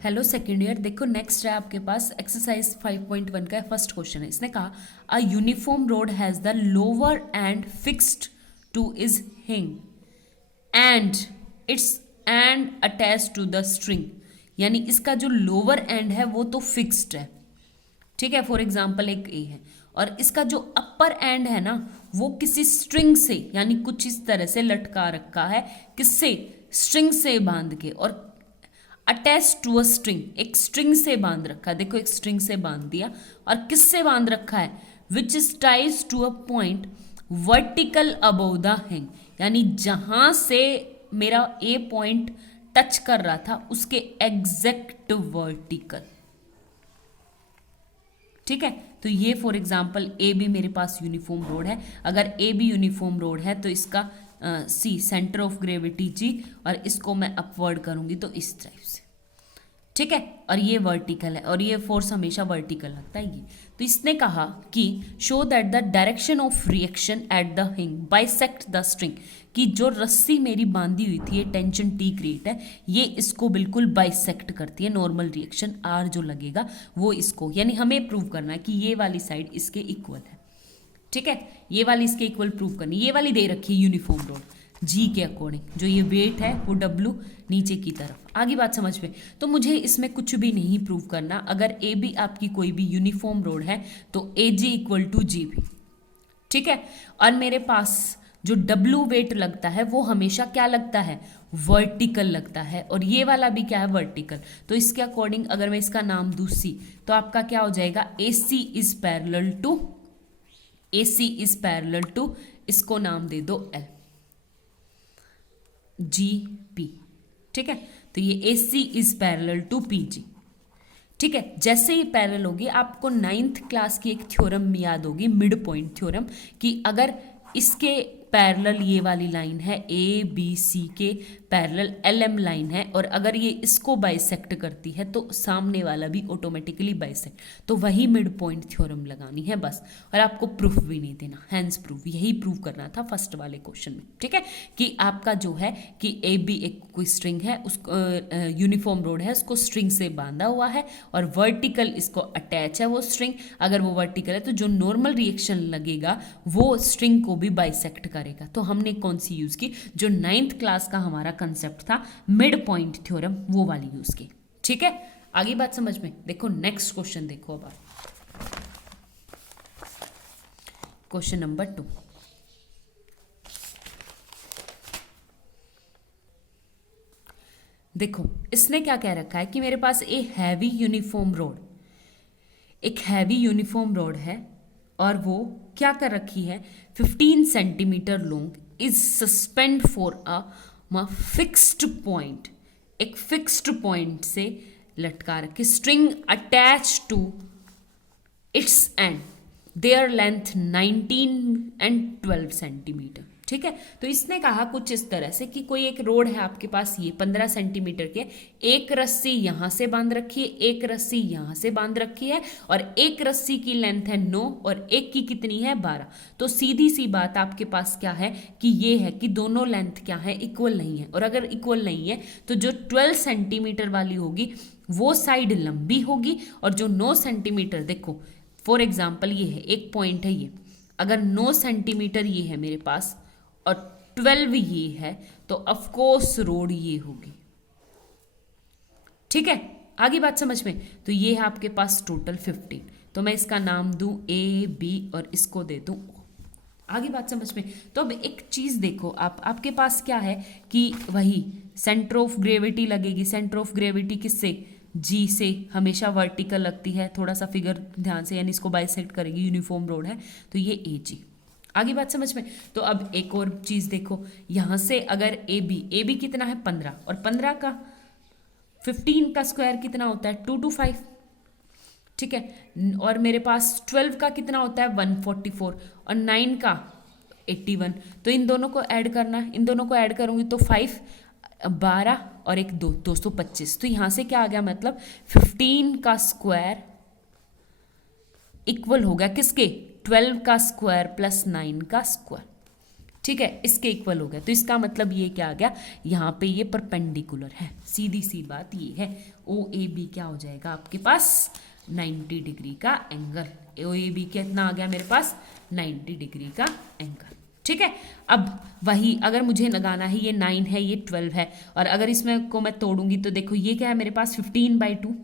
Hello second year, देखो next है आपके पास एक्सरसाइज 5.1 का फर्स्ट क्वेश्चन है। इसने कहा a uniform rod has the lower end fixed to is hinge and its end attach to the string. यानी इसका जो लोअर एंड है वो तो फिक्स्ड है, ठीक है। फॉर एग्जाम्पल एक ए है और इसका जो अपर एंड है ना वो किसी स्ट्रिंग से यानी कुछ इस तरह से लटका रखा है। किससे? स्ट्रिंग से बांध के। और अटैच टू अ स्ट्रिंग, एक स्ट्रिंग से बांध रखा है। देखो एक स्ट्रिंग से बांध दिया। और किससे बांध रखा है? Which is ties to a point vertical above the hinge. यानी जहां से मेरा ए पॉइंट टच कर रहा था उसके एग्जैक्ट वर्टिकल, ठीक है। तो ये फॉर एग्जाम्पल ए बी मेरे पास यूनिफॉर्म रोड है। अगर ए बी यूनिफॉर्म रोड है तो इसका C centre of gravity G, और इसको मैं अपवर्ड करूंगी तो इस टाइप से, ठीक है। और ये वर्टिकल है और ये फोर्स हमेशा वर्टिकल लगता है ये। तो इसने कहा कि show that the direction of reaction at the हिंग बाइसेक्ट द स्ट्रिंग, कि जो रस्सी मेरी बांधी हुई थी ये टेंशन टी क्रिएट है, ये इसको बिल्कुल बाइसेक्ट करती है। नॉर्मल रिएक्शन आर जो लगेगा वो इसको, यानी हमें प्रूव करना है कि ये वाली साइड इसके इक्वल है, ठीक है। ये वाली इसके इक्वल प्रूव करनी। ये वाली दे रखी है यूनिफॉर्म रोड जी के अकॉर्डिंग, जो ये वेट है वो डब्लू नीचे की तरफ। आगे बात समझ में। तो मुझे इसमें कुछ भी नहीं प्रूव करना। अगर ए बी आपकी कोई भी यूनिफॉर्म रोड है तो ए जी इक्वल टू जी भी, ठीक है। और मेरे पास जो डब्लू वेट लगता है वो हमेशा क्या लगता है? वर्टिकल लगता है। और ये वाला भी क्या है? वर्टिकल। तो इसके अकॉर्डिंग अगर मैं इसका नाम दूँ सी, तो आपका क्या हो जाएगा? A C is parallel to, A C is parallel to, इसको नाम दे दो एल जी पी, ठीक है। तो ये A C is parallel to P G, ठीक है। जैसे ही पैरेलल होगी, आपको 9th क्लास की एक थ्योरम याद होगी, मिड पॉइंट थ्योरम, कि अगर इसके पैरेलल ये वाली लाइन है ए बी सी के पैरेलल एल एम लाइन है, और अगर ये इसको बाइसेक्ट करती है तो सामने वाला भी ऑटोमेटिकली बाइसेक्ट, तो वही मिड पॉइंट थ्योरम लगानी है बस। और आपको प्रूफ भी नहीं देना, हैंस प्रूफ, यही प्रूव करना था फर्स्ट वाले क्वेश्चन में, ठीक है। कि आपका जो है कि ए बी एक कोई स्ट्रिंग है, उसको यूनिफॉर्म रोड है, उसको स्ट्रिंग से बांधा हुआ है और वर्टिकल इसको अटैच है वो स्ट्रिंग। अगर वो वर्टिकल है तो जो नॉर्मल रिएक्शन लगेगा वो स्ट्रिंग को भी बाइसेक्ट करेगा। तो हमने कौन सी यूज की? जो 9th क्लास का हमारा कंसेप्ट था मिड पॉइंट थ्योरम, वो वाली यूज की, ठीक है। आगे बात समझ में। देखो नेक्स्ट क्वेश्चन देखो अब आप, क्वेश्चन नंबर 2। देखो इसने क्या कह रखा है कि मेरे पास एक हैवी यूनिफॉर्म रोड है और वो क्या कर रखी है? 15 centimetre long is suspend for a fixed point, एक फिक्स्ड पॉइंट से लटका रखी, string attach to its end, their length 19 and 12 centimetre, ठीक है। तो इसने कहा कुछ इस तरह से कि कोई एक रोड है आपके पास, ये 15 सेंटीमीटर के, एक रस्सी यहां से बांध रखी है, एक रस्सी यहां से बांध रखी है, और एक रस्सी की लेंथ है 9 और एक की कितनी है? 12। तो सीधी सी बात आपके पास क्या है कि ये है कि दोनों लेंथ क्या है? इक्वल नहीं है। और अगर इक्वल नहीं है तो जो 12 सेंटीमीटर वाली होगी वो साइड लंबी होगी, और जो 9 सेंटीमीटर, देखो फॉर एग्जाम्पल ये है, एक पॉइंट है ये, अगर 9 सेंटीमीटर ये है मेरे पास और 12 ये है, तो ऑफकोर्स रोड ये होगी, ठीक है। आगे बात समझ में। तो ये है आपके पास टोटल 15। तो मैं इसका नाम दूं ए बी और इसको दे दूं O। आगे बात समझ में। तो अब एक चीज देखो, आपके पास क्या है कि वही सेंटर ऑफ ग्रेविटी लगेगी। सेंटर ऑफ ग्रेविटी किससे? जी से, हमेशा वर्टिकल लगती है। थोड़ा सा फिगर ध्यान से, यानी इसको बाइसेक्ट करेगी, यूनिफॉर्म रोड है तो ये ए जी। आगे बात समझ में। तो अब एक और चीज देखो, यहां से अगर ए बी कितना है? 15, और 15 का 15 का स्क्वायर कितना होता है? 225, ठीक है। और मेरे पास 12 का कितना होता है? 144, और 9 का 81। तो इन दोनों को ऐड करना है, इन दोनों को ऐड करूंगी तो 5, 12 और एक 2, 225। तो यहां से क्या आ गया? मतलब 15 का स्क्वायर इक्वल हो गया किसके? 12 का स्क्वायर प्लस 9 का स्क्वायर, ठीक है, इसके इक्वल हो गया। तो इसका मतलब ये क्या आ गया, यहाँ पे ये परपेंडिकुलर है, सीधी सी बात ये है। ओ ए बी क्या हो जाएगा आपके पास 90 डिग्री का एंगल। ओ ए बी कितना आ गया मेरे पास 90 डिग्री का एंगल। ठीक है, अब वही अगर मुझे लगाना है, ये 9 है, ये 12 है, और अगर इसमें को मैं तोड़ूंगी तो देखो ये क्या है मेरे पास 15/2,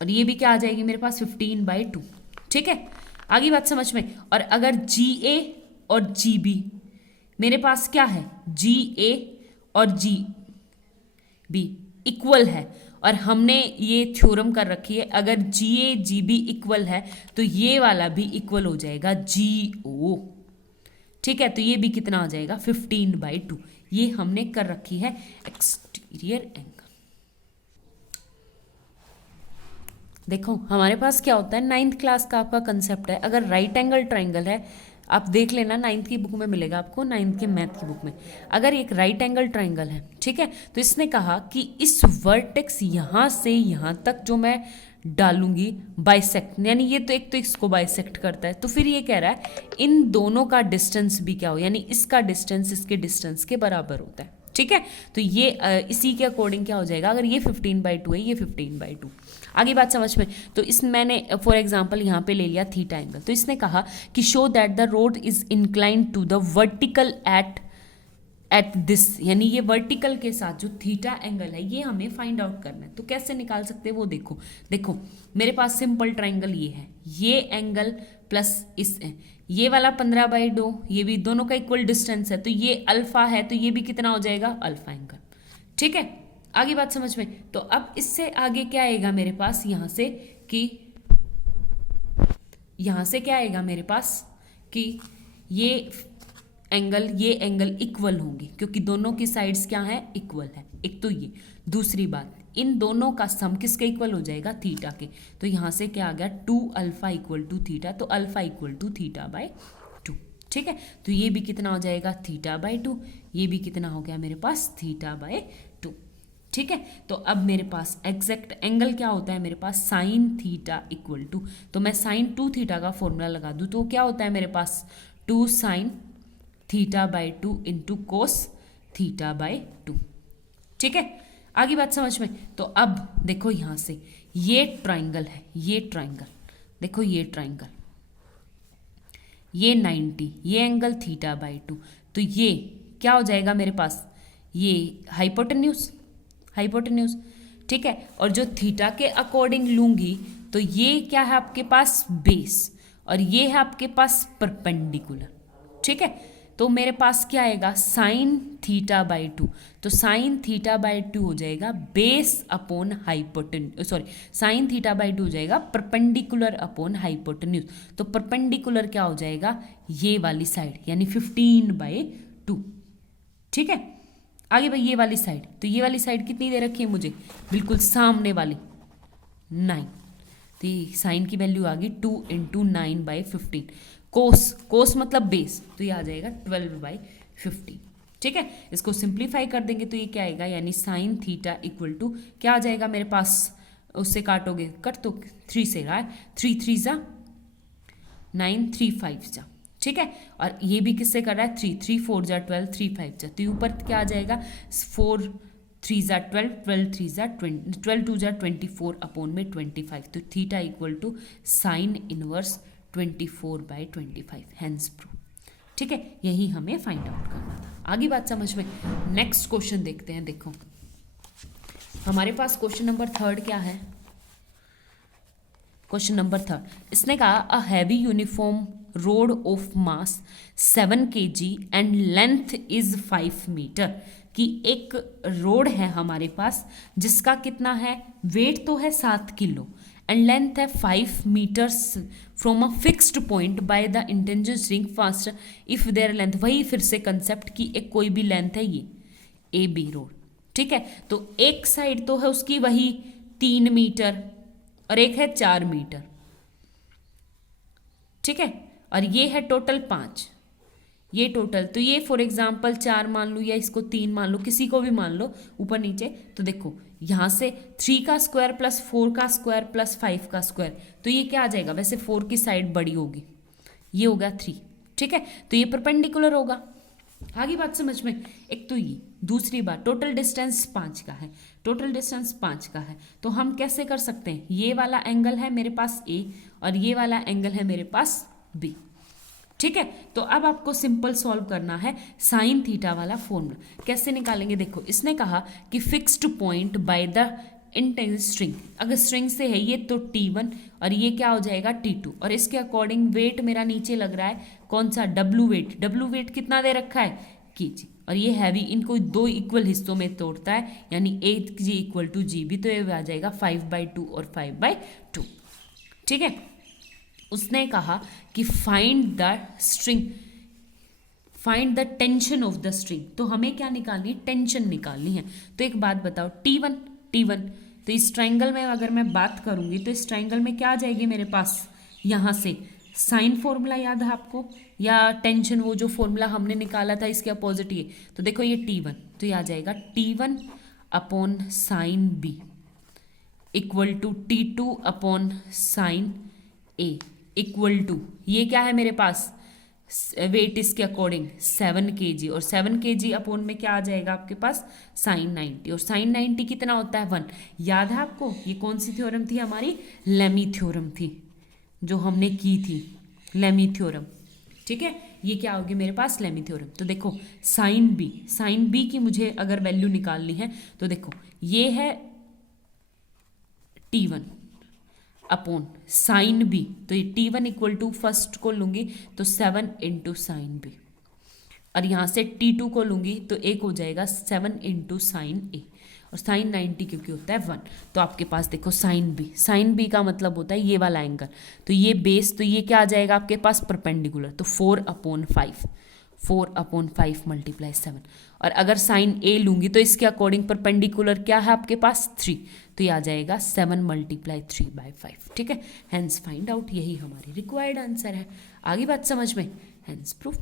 और ये भी क्या आ जाएगी मेरे पास 15/2। ठीक है, आगे बात समझ में। और अगर जी ए और जी बी मेरे पास क्या है, जी ए और जी बी इक्वल है, और हमने ये थ्योरम कर रखी है, अगर जी ए जी बी इक्वल है तो ये वाला भी इक्वल हो जाएगा जी ओ। ठीक है, तो ये भी कितना हो जाएगा 15/2। ये हमने कर रखी है एक्सटीरियर एंगल। देखो हमारे पास क्या होता है, 9th क्लास का आपका कंसेप्ट है, अगर राइट एंगल ट्राइंगल है, आप देख लेना 9th की बुक में मिलेगा आपको, 9th के मैथ की बुक में। अगर एक राइट एंगल ट्राइंगल है, ठीक है, तो इसने कहा कि इस वर्टेक्स यहाँ से यहाँ तक जो मैं डालूंगी बाइसेक्ट, यानी ये तो एक तो इसको बाइसेक्ट करता है, तो फिर ये कह रहा है इन दोनों का डिस्टेंस भी क्या हो, यानी इसका डिस्टेंस इसके डिस्टेंस के बराबर होता है। ठीक है, तो ये इसी के अकॉर्डिंग क्या हो जाएगा, अगर ये 15/2 है, ये 15/2। आगे बात समझ में। तो इस मैंने फॉर एग्जांपल यहाँ पे ले लिया थीटा एंगल, तो इसने कहा कि show that the rod is inclined to the vertical at this, यानी ये वर्टिकल के साथ जो थीटा एंगल है ये हमें फाइंड आउट करना है। तो कैसे निकाल सकते हैं वो देखो, देखो मेरे पास सिंपल ट्राइंगल ये है, ये एंगल प्लस इस है, ये वाला 15/2, ये भी दोनों का इक्वल डिस्टेंस है, तो ये अल्फा है, तो ये भी कितना हो जाएगा अल्फा एंगल। ठीक है, आगे बात समझ में। तो अब इससे आगे क्या आएगा मेरे पास, यहाँ से कि यहाँ से क्या आएगा मेरे पास कि ये एंगल इक्वल होंगे, क्योंकि दोनों की साइड्स क्या है इक्वल है। एक तो ये, दूसरी बात इन दोनों का सम किसके इक्वल हो जाएगा थीटा के। तो यहाँ से क्या आ गया 2 अल्फा इक्वल टू थीटा, तो अल्फा इक्वल टू थीटा/2। ठीक है, तो ये भी कितना हो जाएगा थीटा/2, ये भी कितना हो गया मेरे पास थीटा/2। ठीक है, तो अब मेरे पास एग्जैक्ट एंगल क्या होता है मेरे पास साइन थीटा इक्वल टू, तो मैं साइन 2 थीटा का फॉर्मूला लगा दूँ तो क्या होता है मेरे पास 2 साइन थीटा/2 इंटू कोस थीटा/2। ठीक है, आगे बात समझ में। तो अब देखो यहाँ से ये ट्राइंगल है, ये ट्राइंगल देखो, ये ट्राइंगल, ये 90, ये एंगल थीटा/2, तो ये क्या हो जाएगा मेरे पास, ये हाइपोटेन्यूज। ठीक है, और जो थीटा के अकॉर्डिंग लूंगी तो ये क्या है आपके पास बेस, और ये है आपके पास परपेंडिकुलर। ठीक है, तो मेरे पास क्या आएगा साइन थीटा/2, तो साइन थीटा/2 हो जाएगा बेस अपॉन साइन थीटा/2 हो जाएगा परपेंडिकुलर अपॉन हाइपोटेन्यूज। तो परपेंडिकुलर क्या हो जाएगा ये वाली साइड, यानी 15/2। ठीक है, आगे भाई ये वाली साइड, तो ये वाली साइड कितनी दे रखी है मुझे, बिल्कुल सामने वाली 9, तो साइन की वैल्यू आ गई 2 × 9/15। कोस मतलब बेस, तो ये आ जाएगा 12/15। ठीक है, इसको सिंप्लीफाई कर देंगे तो ये क्या आएगा, यानी साइन थीटा इक्वल टू क्या आ जाएगा मेरे पास, उससे काटोगे कट तो 3 से रहा है, 3 3 जा 9, 3 5 जा। ठीक है, और ये भी किससे कर रहा है 3 3 4 जा 12, 3 5 जा, तो ऊपर क्या आ जाएगा 4 3 जा 12, 12 3 जा 20, 12 2 जा 24 अपॉन में 25। तो theta equal to sine inverse 24/25 hence proved. ठीक है, यही हमें फाइंड आउट करना था। आगे बात समझ में। नेक्स्ट क्वेश्चन देखते हैं। देखो हमारे पास क्वेश्चन नंबर 3 क्या है, क्वेश्चन नंबर 3 इसने कहा a heavy uniform rod of mass 7 kg and length is 5 metre, कि एक रोड है हमारे पास जिसका कितना है, वेट तो है 7 किलो एंड लेंथ है 5 metres from a fixed point by the intention ring faster if their length, वही फिर से कंसेप्ट की एक कोई भी लेंथ है ये ए बी रोड। ठीक है, तो एक साइड तो है उसकी वही 3 मीटर और एक है 4 मीटर। ठीक है, और ये है टोटल 5, ये टोटल, तो ये फॉर एग्जांपल 4 मान लो या इसको 3 मान लो, किसी को भी मान लो ऊपर नीचे। तो देखो यहाँ से 3 का स्क्वायर प्लस 4 का स्क्वायर प्लस 5 का स्क्वायर, तो ये क्या आ जाएगा, वैसे 4 की साइड बड़ी होगी, ये होगा 3। ठीक है, तो ये परपेंडिकुलर होगा। आगे बात समझ में। एक तो ये, दूसरी बात टोटल डिस्टेंस 5 का है, टोटल डिस्टेंस 5 का है, तो हम कैसे कर सकते हैं, ये वाला एंगल है मेरे पास ए और ये वाला एंगल है मेरे पास बी। ठीक है, तो अब आपको सिंपल सॉल्व करना है साइन थीटा वाला फॉर्मूला। कैसे निकालेंगे, देखो इसने कहा कि fixed point by the intense string, अगर स्ट्रिंग से है ये तो T1 और ये क्या हो जाएगा T2, और इसके अकॉर्डिंग वेट मेरा नीचे लग रहा है कौन सा, डब्लू वेट कितना दे रखा है kg, और ये हैवी, इनको 2 इक्वल हिस्सों में तोड़ता है यानी G इक्वल टू जी भी, तो ये आ जाएगा 5/2 और 5/2। ठीक है, उसने कहा कि find the tension of the string, तो हमें क्या निकालनी है, टेंशन निकालनी है। तो एक बात बताओ, T1, तो इस ट्रायंगल में अगर मैं बात करूंगी तो इस ट्रायंगल में क्या आ जाएगी मेरे पास, यहाँ से साइन फॉर्मूला याद है आपको, या टेंशन वो जो फॉर्मूला हमने निकाला था इसके अपोजिट ये, तो देखो ये T1, तो ये आ जाएगा T1 upon sine B equal to T2 upon sine A equal to, ये क्या है मेरे पास, वेट इसके अकॉर्डिंग 7 kg, और 7 kg अपॉन में क्या आ जाएगा आपके पास साइन 90, और साइन 90 कितना होता है 1। याद है आपको ये कौन सी थ्योरम थी हमारी, लेमी थ्योरम थी जो हमने की थी, लेमी थ्योरम। ठीक है, ये क्या होगी मेरे पास, लेमी थ्योरम। तो देखो साइन बी की मुझे अगर वैल्यू निकालनी है तो देखो ये है T1 अपॉन साइन बी, तो ये T1 इक्वल टू फर्स्ट को लूंगी तो 7 इंटू साइन बी, और यहाँ से T2 को लूंगी तो एक हो जाएगा 7 इंटू साइन ए, और साइन 90 क्योंकि होता है 1, तो आपके पास देखो साइन बी का मतलब होता है ये वाला एंगल, तो ये बेस, तो ये क्या आ जाएगा आपके पास परपेंडिकुलर, तो 4/5 मल्टीप्लाई 7, और अगर साइन ए लूंगी तो इसके अकॉर्डिंग परपेंडिकुलर क्या है आपके पास 3, तो ये आ जाएगा 7 मल्टीप्लाई 3/5। ठीक है, हेंस फाइंड आउट, यही हमारी रिक्वायर्ड आंसर है। आगे बात समझ में, हेंस प्रूफ।